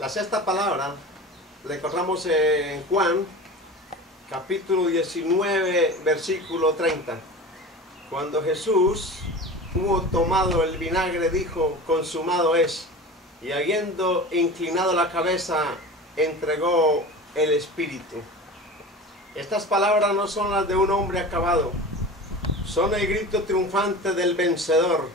La sexta palabra la encontramos en Juan, capítulo 19, versículo 30. Cuando Jesús hubo tomado el vinagre, dijo: consumado es. Y habiendo inclinado la cabeza, entregó el Espíritu. Estas palabras no son las de un hombre acabado, son el grito triunfante del vencedor.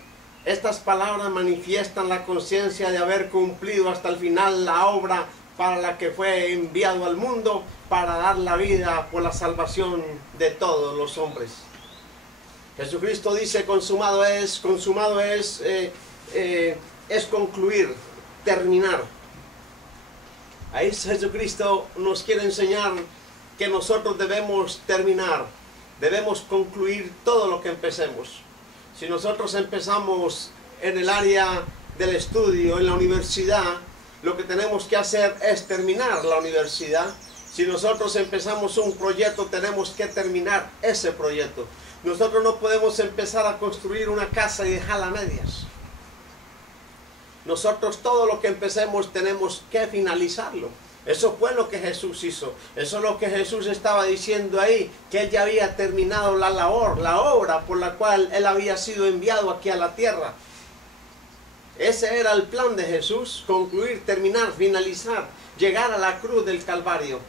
Estas palabras manifiestan la conciencia de haber cumplido hasta el final la obra para la que fue enviado al mundo, para dar la vida por la salvación de todos los hombres. Jesucristo dice: consumado es concluir, terminar. Ahí Jesucristo nos quiere enseñar que nosotros debemos terminar, debemos concluir todo lo que empecemos. Si nosotros empezamos en el área del estudio, en la universidad, lo que tenemos que hacer es terminar la universidad. Si nosotros empezamos un proyecto, tenemos que terminar ese proyecto. Nosotros no podemos empezar a construir una casa y dejarla a medias. Nosotros todo lo que empecemos tenemos que finalizarlo. Eso fue lo que Jesús hizo. Eso es lo que Jesús estaba diciendo ahí, que Él ya había terminado la labor, la obra por la cual Él había sido enviado aquí a la tierra. Ese era el plan de Jesús: concluir, terminar, finalizar, llegar a la cruz del Calvario.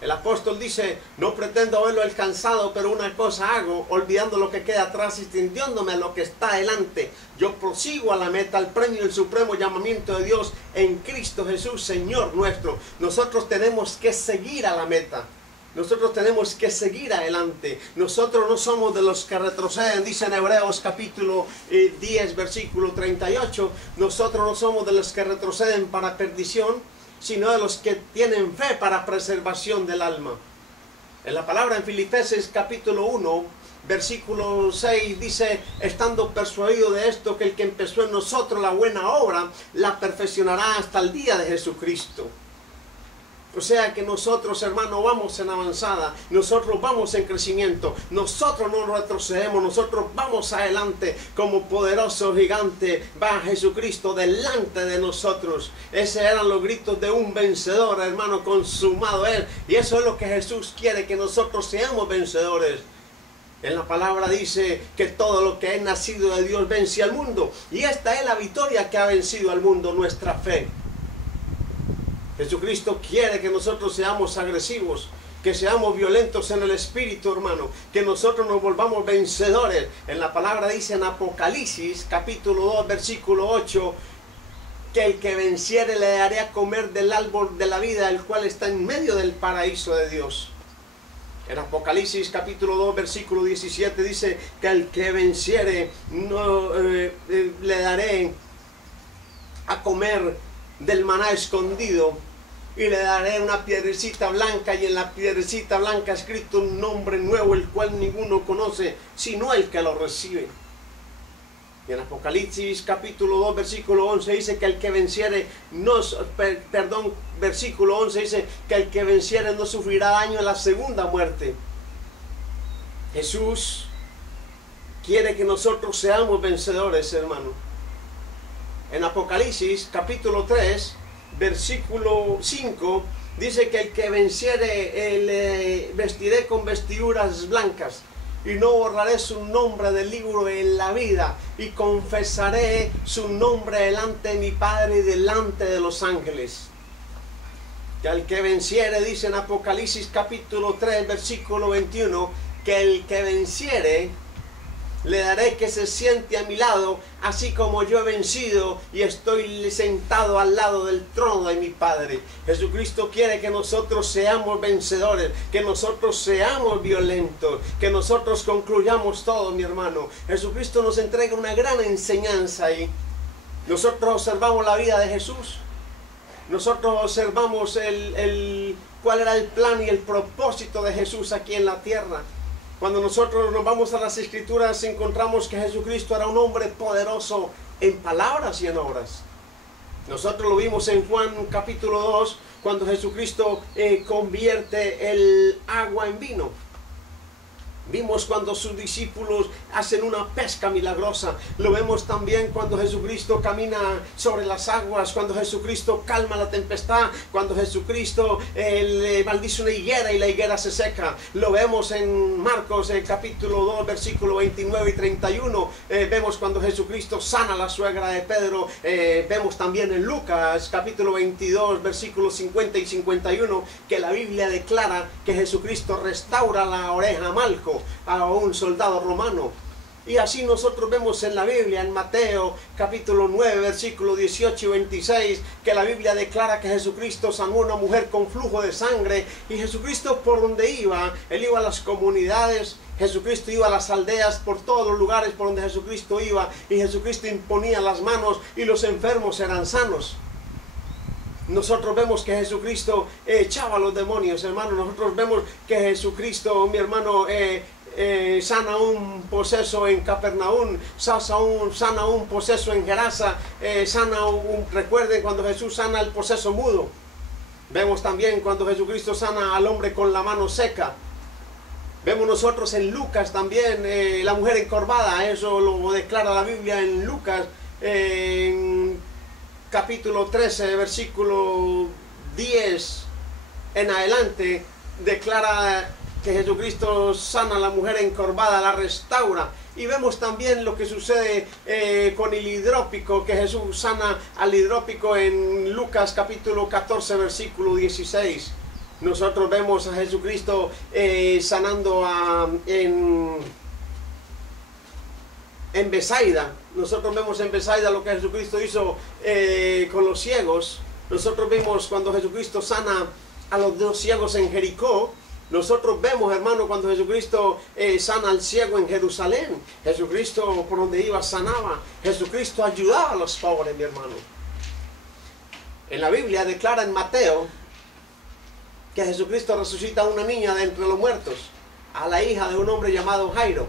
El apóstol dice: no pretendo haberlo alcanzado, pero una cosa hago, olvidando lo que queda atrás y extendiéndome a lo que está delante. Yo prosigo a la meta, al premio del supremo llamamiento de Dios en Cristo Jesús, Señor nuestro. Nosotros tenemos que seguir a la meta. Nosotros tenemos que seguir adelante. Nosotros no somos de los que retroceden, dice en Hebreos capítulo 10, versículo 38. Nosotros no somos de los que retroceden para perdición, sino de los que tienen fe para preservación del alma. En la palabra en Filipenses capítulo 1, versículo 6 dice: estando persuadido de esto, que el que empezó en nosotros la buena obra, la perfeccionará hasta el día de Jesucristo. O sea que nosotros, hermanos, vamos en avanzada, nosotros vamos en crecimiento, nosotros no retrocedemos, nosotros vamos adelante como poderoso gigante. Va Jesucristo delante de nosotros. Esos eran los gritos de un vencedor, hermano: consumado es. Y eso es lo que Jesús quiere, que nosotros seamos vencedores. En la palabra dice que todo lo que es nacido de Dios vence al mundo. Y esta es la victoria que ha vencido al mundo: nuestra fe. Jesucristo quiere que nosotros seamos agresivos, que seamos violentos en el espíritu, hermano, que nosotros nos volvamos vencedores. En la palabra dice en Apocalipsis capítulo 2, versículo 8, que el que venciere le daré a comer del árbol de la vida, el cual está en medio del paraíso de Dios. En Apocalipsis capítulo 2, versículo 17 dice que el que venciere le daré a comer del maná escondido, y le daré una piedrecita blanca, y en la piedrecita blanca escrito un nombre nuevo, el cual ninguno conoce sino el que lo recibe. Y en Apocalipsis capítulo 2, versículo 11 dice que el que venciere versículo 11 dice que el que venciere no sufrirá daño en la segunda muerte. Jesús quiere que nosotros seamos vencedores, hermano. En Apocalipsis capítulo 3, versículo 5, dice que el que venciere le vestiré con vestiduras blancas, y no borraré su nombre del libro de la vida, y confesaré su nombre delante de mi Padre y delante de los ángeles. Que el que venciere, dice en Apocalipsis capítulo 3, versículo 21, que el que venciere le daré que se siente a mi lado, así como yo he vencido y estoy sentado al lado del trono de mi Padre. Jesucristo quiere que nosotros seamos vencedores, que nosotros seamos violentos, que nosotros concluyamos todo, mi hermano. Jesucristo nos entrega una gran enseñanza ahí. Nosotros observamos la vida de Jesús. Nosotros observamos cuál era el plan y el propósito de Jesús aquí en la tierra. Cuando nosotros nos vamos a las Escrituras, encontramos que Jesucristo era un hombre poderoso en palabras y en obras. Nosotros lo vimos en Juan capítulo 2, cuando Jesucristo convierte el agua en vino. Vimos cuando sus discípulos hacen una pesca milagrosa. Lo vemos también cuando Jesucristo camina sobre las aguas, cuando Jesucristo calma la tempestad, cuando Jesucristo le maldice una higuera y la higuera se seca. Lo vemos en Marcos, capítulo 2, versículo 29 y 31. Vemos cuando Jesucristo sana a la suegra de Pedro. Vemos también en Lucas, capítulo 22, versículos 50 y 51, que la Biblia declara que Jesucristo restaura la oreja a Malco, a un soldado romano. Y así nosotros vemos en la Biblia, en Mateo capítulo 9, versículo 18 y 26, que la Biblia declara que Jesucristo sanó a una mujer con flujo de sangre. Y Jesucristo, por donde iba, Él iba a las comunidades, Jesucristo iba a las aldeas, por todos los lugares por donde Jesucristo iba, y Jesucristo imponía las manos y los enfermos eran sanos. Nosotros vemos que Jesucristo echaba a los demonios, hermano. Nosotros vemos que Jesucristo, mi hermano, sana un poseso en Capernaum, sana un poseso en Gerasa, recuerden cuando Jesús sana el poseso mudo. Vemos también cuando Jesucristo sana al hombre con la mano seca. Vemos nosotros en Lucas también la mujer encorvada. Eso lo declara la Biblia en Lucas, en capítulo 13, versículo 10 en adelante, declara que Jesucristo sana a la mujer encorvada, la restaura. Y vemos también lo que sucede con el hidrópico, que Jesús sana al hidrópico en Lucas capítulo 14, versículo 16. Nosotros vemos a Jesucristo sanando en Betsaida. Nosotros vemos en Betsaida lo que Jesucristo hizo con los ciegos. Nosotros vemos cuando Jesucristo sana a los dos ciegos en Jericó. Nosotros vemos, hermano, cuando Jesucristo sana al ciego en Jerusalén. Jesucristo por donde iba sanaba. Jesucristo ayudaba a los pobres, mi hermano. En la Biblia declara en Mateo que Jesucristo resucita a una niña de entre los muertos, a la hija de un hombre llamado Jairo.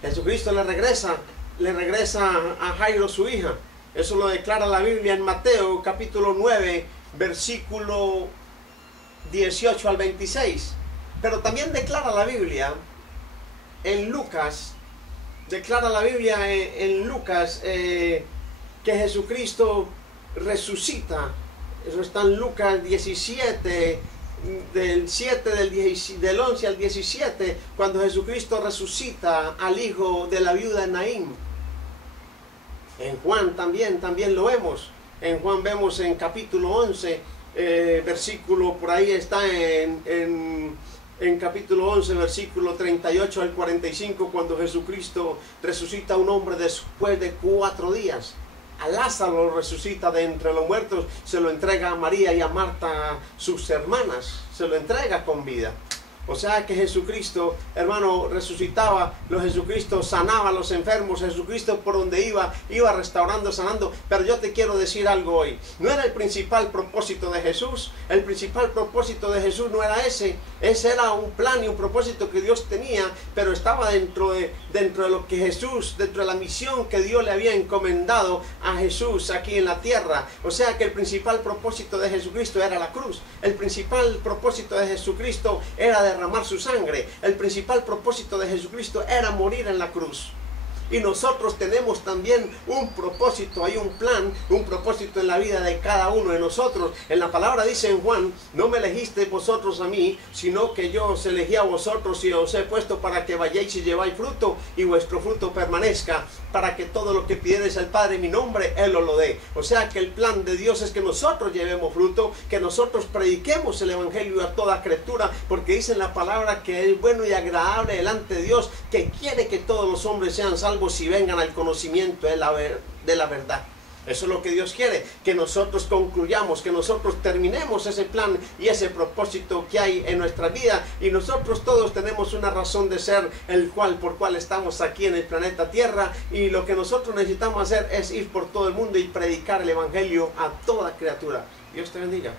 Jesucristo le regresa a Jairo su hija. Eso lo declara la Biblia en Mateo capítulo 9, versículo 18 al 26. Pero también declara la Biblia en Lucas, que Jesucristo resucita. Eso está en Lucas 17, del 11 al 17, cuando Jesucristo resucita al hijo de la viuda Naín. En Juan también lo vemos. En Juan vemos en capítulo 11, versículo, por ahí está en capítulo 11, versículo 38 al 45, cuando Jesucristo resucita a un hombre después de 4 días. A Lázaro lo resucita de entre los muertos, se lo entrega a María y a Marta, sus hermanas, se lo entrega con vida. O sea que Jesucristo, hermano, resucitaba, Jesucristo sanaba a los enfermos, Jesucristo por donde iba restaurando, sanando. Pero yo te quiero decir algo hoy, no era el principal propósito de Jesús. El principal propósito de Jesús no era ese era un plan y un propósito que Dios tenía, pero estaba dentro de lo que Jesús, dentro de la misión que Dios le había encomendado a Jesús aquí en la tierra. O sea que el principal propósito de Jesucristo era la cruz. El principal propósito de Jesucristo era derramar su sangre. El principal propósito de Jesucristo era morir en la cruz. Y nosotros tenemos también un propósito, hay un plan, un propósito en la vida de cada uno de nosotros. En la palabra dice en Juan, no me elegisteis vosotros a mí, sino que yo os elegí a vosotros y os he puesto para que vayáis y lleváis fruto y vuestro fruto permanezca, para que todo lo que pidierais al Padre en mi nombre, Él os lo dé. O sea que el plan de Dios es que nosotros llevemos fruto, que nosotros prediquemos el Evangelio a toda criatura, porque dice en la palabra que es bueno y agradable delante de Dios, que quiere que todos los hombres sean salvos y vengan al conocimiento de la verdad. Eso es lo que Dios quiere, que nosotros concluyamos, que nosotros terminemos ese plan y ese propósito que hay en nuestra vida. Y nosotros todos tenemos una razón de ser, por cual estamos aquí en el planeta Tierra. Y lo que nosotros necesitamos hacer es ir por todo el mundo y predicar el Evangelio a toda criatura. Dios te bendiga.